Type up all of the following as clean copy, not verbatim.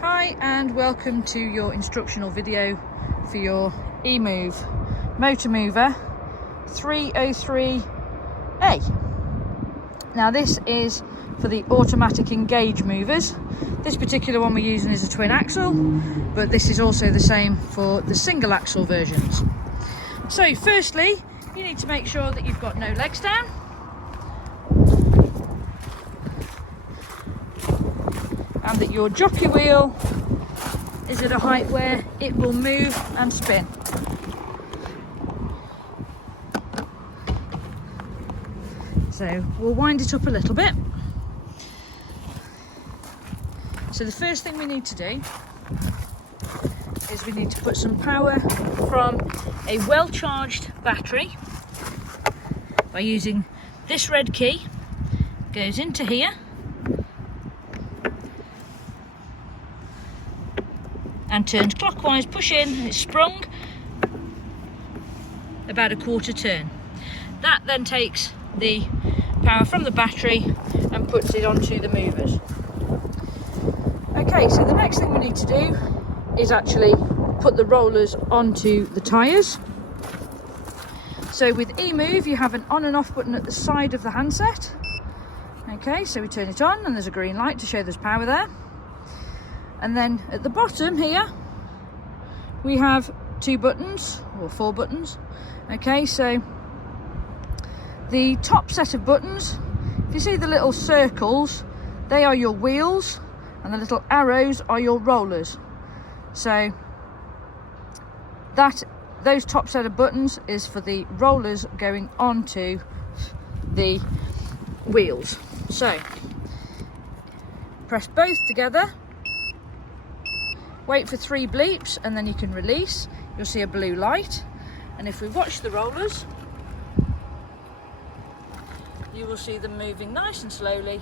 Hi and welcome to your instructional video for your Emove motormover 303A. Now this is for the automatic engage movers. This particular one we're using is a twin axle, but this is also the same for the single axle versions. So firstly, you need to make sure that you've got no legs down. And that your jockey wheel is at a height where it will move and spin. So we'll wind it up a little bit. So the first thing we need to do is we need to put some power from a well-charged battery by using this red key. Goes into here and turns clockwise, push in, and it's sprung about a quarter turn. That then takes the power from the battery and puts it onto the movers. Okay, so the next thing we need to do is actually put the rollers onto the tyres. So with Emove you have an on and off button at the side of the handset. Okay, so we turn it on and there's a green light to show there's power there. And then at the bottom here we have two buttons, or four buttons. Okay, so the top set of buttons, if you see the little circles, they are your wheels, and the little arrows are your rollers. So those top set of buttons is for the rollers going onto the wheels. So press both together, wait for 3 bleeps, and then you can release. You'll see a blue light, and if we watch the rollers you will see them moving nice and slowly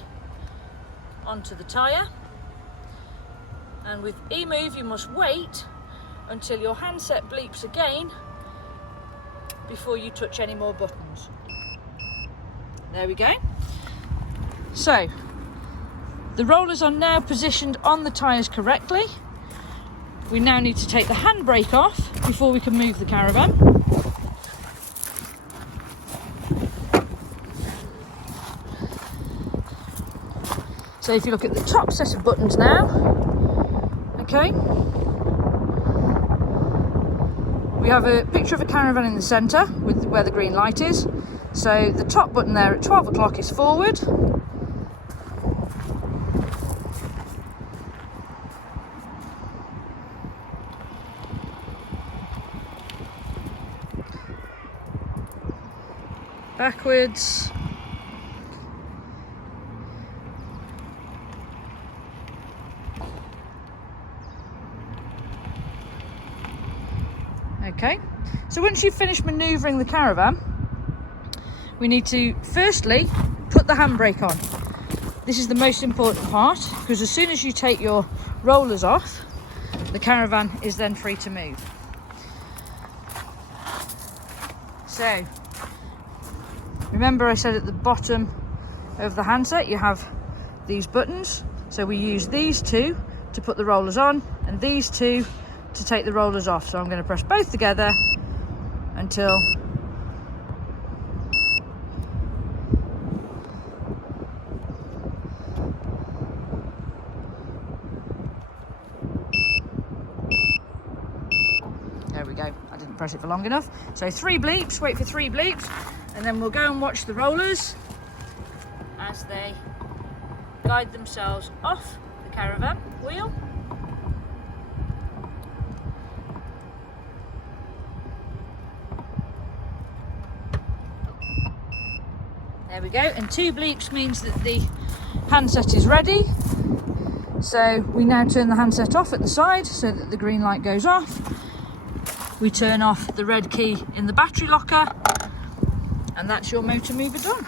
onto the tyre. And with Emove you must wait until your handset bleeps again before you touch any more buttons. There we go. So the rollers are now positioned on the tyres correctly. We now need to take the handbrake off before we can move the Caravan. So if you look at the top set of buttons now, okay, we have a picture of a Caravan in the centre with where the green light is. So the top button there at 12 o'clock is forward. Backwards. Okay, so once you've finished manoeuvring the Caravan, we need to firstly put the handbrake on. This is the most important part, because as soon as you take your rollers off, the Caravan is then free to move. So remember I said at the bottom of the handset you have these buttons, so we use these two to put the rollers on and these two to take the rollers off. So I'm going to press both together until there we go. I didn't press it for long enough. So 3 bleeps, wait for 3 bleeps, and then we'll go and watch the rollers as they guide themselves off the Caravan wheel. There we go, and 2 bleeps means that the handset is ready. So we now turn the handset off at the side so that the green light goes off. We turn off the red key in the battery locker, and that's your motormover done.